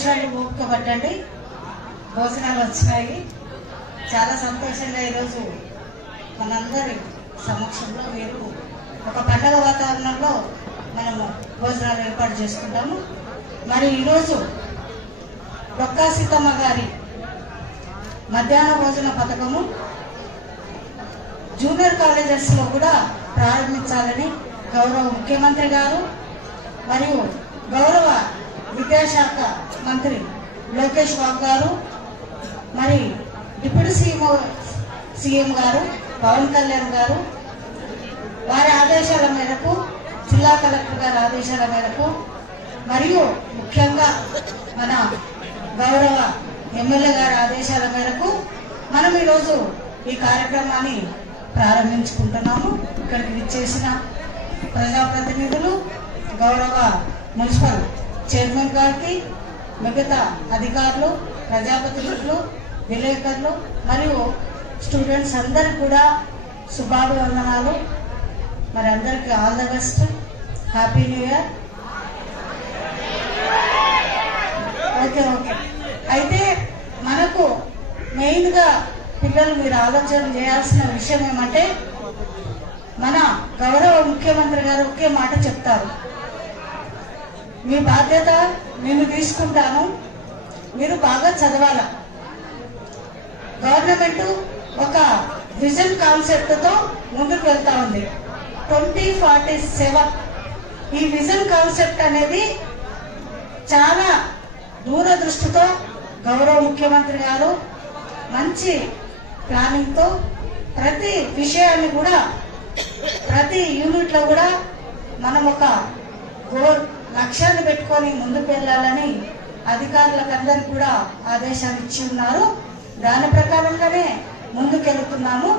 నిమిషాలు ఓపిక పట్టండి. భోజనాలు వచ్చినాయి. చాలా సంతోషంగా ఈరోజు మనందరి సమక్షంలో మీరు ఒక పండగ వాతావరణంలో మనము భోజనాలు ఏర్పాటు చేసుకుంటాము. మరి ఈరోజు డొక్కా సీతమ్మ గారి మధ్యాహ్న భోజన పథకము జూనియర్ కాలేజెస్ లో కూడా ప్రారంభించాలని గౌరవ ముఖ్యమంత్రి గారు మరియు గౌరవ విద్యాశాఖ మంత్రి లోకేష్ బాబు గారు మరి డిప్యూటీ సీఎం గారు పవన్ కళ్యాణ్ గారు వారి ఆదేశాల మేరకు, జిల్లా కలెక్టర్ గారి ఆదేశాల మేరకు మరియు ముఖ్యంగా మన గౌరవ ఎమ్మెల్యే గారి ఆదేశాల మేరకు మనం ఈరోజు ఈ కార్యక్రమాన్ని ప్రారంభించుకుంటున్నాము. ఇక్కడికి విచ్చేసిన ప్రజాప్రతినిధులు, గౌరవ మున్సిపల్ చైర్మన్ గారికి, మిగతా అధికారులు, ప్రజాప్రతినిధులు, విలేకరులు మరియు స్టూడెంట్స్ అందరికి కూడా శుభాభివందనాలు. మరి అందరికి all the best, happy new year. Okay. అయితే మనకు మెయిన్ గా పిల్లలు మీరు ఆలోచన చేయాల్సిన విషయం ఏమంటే, మన గౌరవ ముఖ్యమంత్రి గారు ఒకే మాట చెప్తారు, మీ బాధ్యత నేను తీసుకుంటాను, మీరు బాగా చదవాల. గవర్నమెంట్ ఒక విజన్ కాన్సెప్ట్ తో ముందుకు వెళ్తా ఉంది 2047. ఈ విజన్ కాన్సెప్ట్ అనేది చాలా దూరదృష్టితో గౌరవ ముఖ్యమంత్రి గారు మంచి ప్లానింగ్ తో ప్రతి విషయాన్ని కూడా, ప్రతి యూనిట్ లో కూడా మనం ఒక గోల్ లక్ష్యాన్ని పెట్టుకొని ముందుకు వెళ్ళాలని అధికారులకు అందరికి కూడా ఆదేశాలు ఇచ్చి ఉన్నారు. దాని ప్రకారంగానే ముందుకెళ్తున్నాము.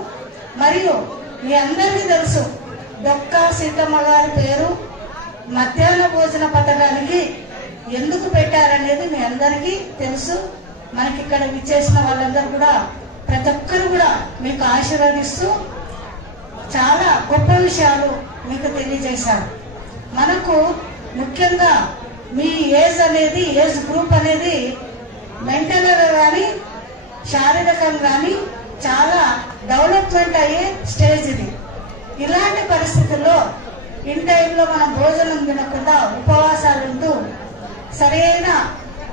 మరియు మీ అందరికీ తెలుసు, డొక్కా సీతమ్మ గారి పేరు మధ్యాహ్న భోజన పథకానికి ఎందుకు పెట్టారనేది మీ అందరికీ తెలుసు. మనకి ఇక్కడ విచ్చేసిన వాళ్ళందరూ కూడా ప్రతి ఒక్కరు కూడా మీకు ఆశీర్వదిస్తూ చాలా గొప్ప విషయాలు మీకు తెలియజేశారు. మనకు ముఖ్యంగా మీ ఏజ్ గ్రూప్ అనేది మెంటల్ గా కానీ శారీరకంగా కానీ చాలా డెవలప్మెంట్ అయ్యే స్టేజ్ ఇది. ఇలాంటి పరిస్థితుల్లో ఇన్ టైంలో మనం భోజనం తినకుండా ఉపవాసాలు ఉంటూ సరైన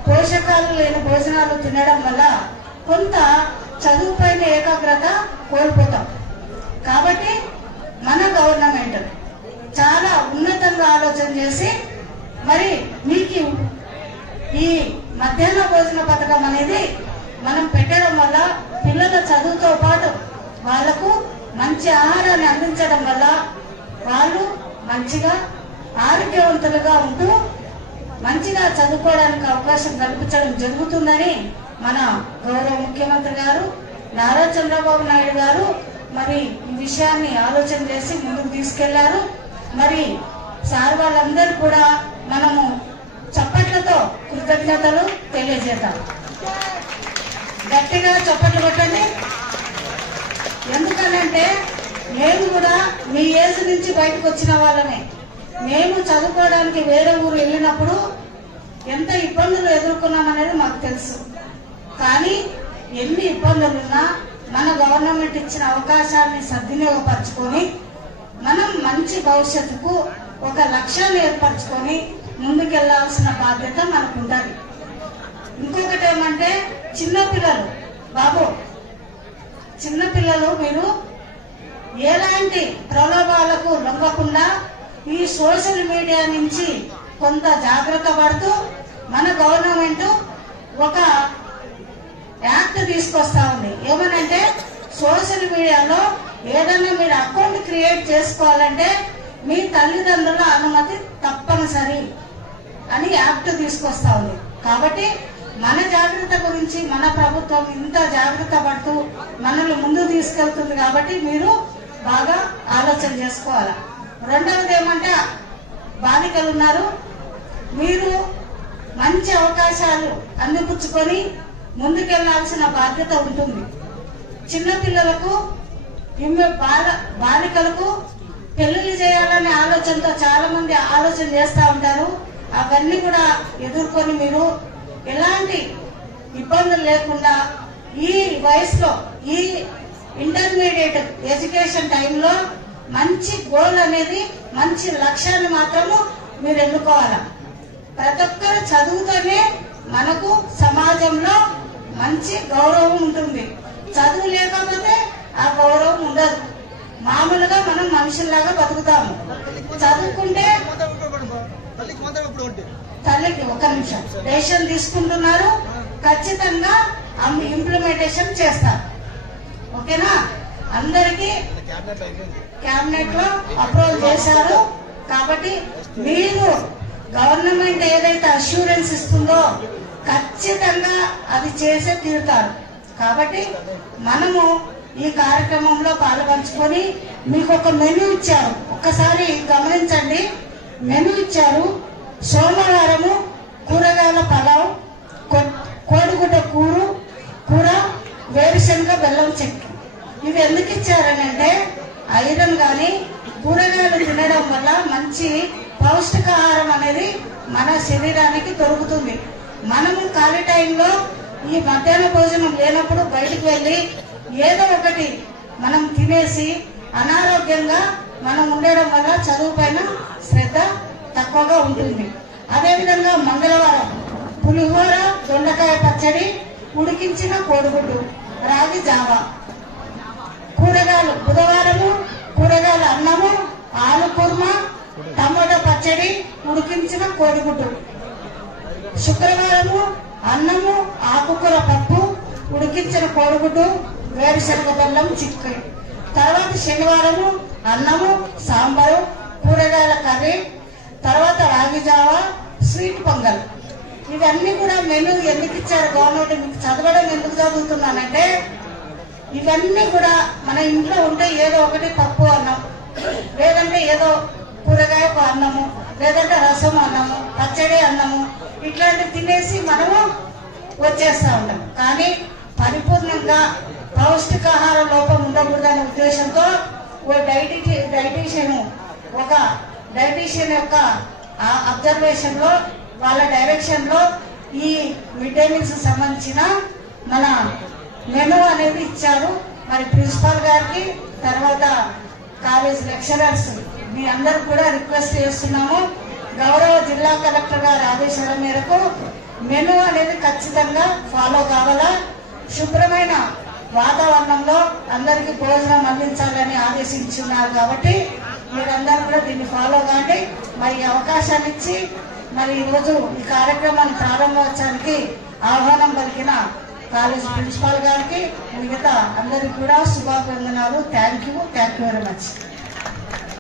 పోషకాలు లేని భోజనాలు తినడం వల్ల కొంత చదువుపైన ఏకాగ్రత కోల్పోతాం. కాబట్టి మన గవర్నమెంట్ చాలా ఉన్నతంగా ఆలోచన చేసి మరి మీకు ఈ మధ్యాహ్న భోజన పథకం అనేది మనం పెట్టడం వల్ల పిల్లల చదువుతో పాటు వాళ్లకు మంచి ఆహారాన్ని అందించడం వల్ల వాళ్ళు మంచిగా ఆరోగ్యవంతులుగా ఉంటూ మంచిగా చదువుకోవడానికి అవకాశం కల్పించడం జరుగుతుందని మన గౌరవ ముఖ్యమంత్రి గారు నారా చంద్రబాబు నాయుడు గారు మరి ఈ విషయాన్ని ఆలోచన చేసి ముందుకు తీసుకెళ్లారు. మరి సార్ వాళ్ళందరూ కూడా మనము చప్పట్లతో కృతజ్ఞతలు తెలియజేద్దాం. గట్టిగా చప్పట్లు కొట్టండి. ఎందుకనంటే మేము కూడా మీ ఏజ్ నుంచి బయటకు వచ్చిన వాళ్ళమే. మేము చదువుకోవడానికి వేరే ఊరు వెళ్ళినప్పుడు ఎంత ఇబ్బందులు ఎదుర్కొన్నామనేది మాకు తెలుసు. కానీ ఎన్ని ఇబ్బందులున్నా మన గవర్నమెంట్ ఇచ్చిన అవకాశాన్ని సద్వినియోగపరచుకొని మనం మంచి భవిష్యత్తుకు ఒక లక్ష్యాన్ని ఏర్పరచుకొని ముందుకెళ్లాల్సిన బాధ్యత మనకు ఉండాలి. ఇంకొకటి ఏమంటే, చిన్నపిల్లలు బాబు, చిన్నపిల్లలు మీరు ఎలాంటి ప్రలోభాలకు లొంగకుండా ఈ సోషల్ మీడియా నుంచి కొంత జాగ్రత్త పడుతూ మన గవర్నమెంట్ ఒక యాక్ట్ తీసుకొస్తా ఉంది. ఏమనంటే, సోషల్ మీడియాలో ఏదైనా మీరు అకౌంట్ క్రియేట్ చేసుకోవాలంటే మీ తల్లిదండ్రుల అనుమతి తప్పనిసరి అని యాక్ట్ తీసుకొస్తా ఉంది. కాబట్టి మన జాగ్రత్త గురించి మన ప్రభుత్వం ఇంత జాగ్రత్త పడుతూ మనల్ని ముందు తీసుకెళ్తుంది. కాబట్టి మీరు బాగా ఆలోచన చేసుకోవాలి. రెండవది ఏమంటే, బాలికలు ఉన్నారు, మీరు మంచి అవకాశాలు అందిపుచ్చుకొని ముందుకెళ్లాల్సిన బాధ్యత ఉంటుంది. చిన్నపిల్లలకు, బాలికలకు పెళ్లిళ్ళు చేయాలనే ఆలోచనతో చాలా మంది ఆలోచన చేస్తూ ఉంటారు. అవన్నీ కూడా ఎదుర్కొని మీరు ఎలాంటి ఇబ్బందులు లేకుండా ఈ వయసులో ఈ ఇంటర్మీడియట్ ఎడ్యుకేషన్ టైంలో మంచి గోల్ అనేది మంచి లక్ష్యాన్ని మాత్రము మీరు ఎన్నుకోవాలి. ప్రతి ఒక్కరు చదువుతోనే మనకు సమాజంలో మంచి గౌరవం ఉంటుంది. చదువు లేకపోతే ఆ గౌరవం ఉండదు. మామూలుగా మనం మనుషుల్లాగా బతుకుతాము. చదువుకుంటే తల్లికి ఒక నిమిషం డెసిషన్ తీసుకుంటున్నారు, ఖచ్చితంగా ఇంప్లిమెంటేషన్ చేస్తారు. ఓకేనా? అందరికి క్యాబినెట్ లో అప్రూవల్ చేశారు. కాబట్టి మీరు గవర్నమెంట్ ఏదైతే అష్యూరెన్స్ ఇస్తుందో ఖచ్చితంగా అది చేసే తీరుతారు. కాబట్టి మనము ఈ కార్యక్రమంలో పాల్పంచుకొని మీకు ఒక మెనూ ఇచ్చారు. ఒక్కసారి గమనించండి. మెనూ ఇచ్చారు. సోమవారము కూరగాయల పలావ్, కోడిగుడ్డ కూర, వేరుశనగ బెల్లం చెక్కి. ఇవి ఎందుకు ఇచ్చారనంటే ఐరన్ కానీ కూరగాయలు తినడం వల్ల మంచి పౌష్టికాహారం అనేది మన శరీరానికి దొరుకుతుంది. మనము ఖాళీ టైంలో ఈ మధ్యాహ్న భోజనం లేనప్పుడు బయటకు వెళ్ళి ఏదో ఒకటి మనం తినేసి అనారోగ్యంగా మనం ఉండడం వల్ల చదువు పైన శ్రద్ధ తక్కువగా ఉంటుంది. అదేవిధంగా మంగళవారం పులిహోర, దొండకాయ పచ్చడి, ఉడికించిన కోడిగుడ్డు, రాగి జావా. కూరగాయలు బుధవారము కూరగాయల అన్నము, ఆలు కుర్మా, టమాటా పచ్చడి, ఉడికించిన కోడిగుడ్డు. శుక్రవారము అన్నము, ఆకుకూర పప్పు, ఉడికించిన కోడిగుడ్డు, వేరుశనగ బెల్లం చిక్కి. తర్వాత శనివారము అన్నము, సాంబారు, కూరగాయల కర్రీ, తర్వాత రాగి జావా, స్వీట్ పొంగల్. ఇవన్నీ కూడా మెనూ ఎందుకు ఇచ్చారు గవర్నమెంట్? మీకు చదవడం ఎందుకు చదువుతున్నానంటే ఇవన్నీ కూడా మన ఇంట్లో ఉంటే ఏదో ఒకటి పప్పు అన్నం, లేదంటే ఏదో కూరగాయ అన్నము, లేదంటే రసం అన్నము, పచ్చడి అన్నము, ఇట్లాంటివి తినేసి మనము వచ్చేస్తూ ఉంటాం. కానీ పరిపూర్ణంగా పౌష్టికాహార లోపం ఉండకూడదనే ఉద్దేశంతో డైటీషియన్ యొక్క అబ్జర్వేషన్ లో, వాళ్ళ డైరెక్షన్ లో ఈ మిడ్ డే మీల్స్ సంబంధించిన మన మెనూ అనేది ఇచ్చారు. మరి ప్రిన్సిపాల్ గారికి, తర్వాత కాలేజ్ లెక్చరర్స్ మీ అందరికి కూడా రిక్వెస్ట్ చేస్తున్నాము. గౌరవ జిల్లా కలెక్టర్ గారి ఆదేశాల మేరకు మెనూ అనేది ఖచ్చితంగా ఫాలో కావాలా. శుభ్రమైన వాతావరణంలో అందరికి భోజనం అందించాలని ఆదేశించున్నారు. కాబట్టి మీరందరూ కూడా దీన్ని ఫాలో కాండి. మరి అవకాశాన్ని ఇచ్చి మరి ఈరోజు ఈ కార్యక్రమాన్ని ప్రారంభోత్సవానికి ఆహ్వానం పలికిన కాలేజ్ ప్రిన్సిపాల్ గారికి, మిగతా అందరికి కూడా శుభాభివందనాలు. Thank you very much.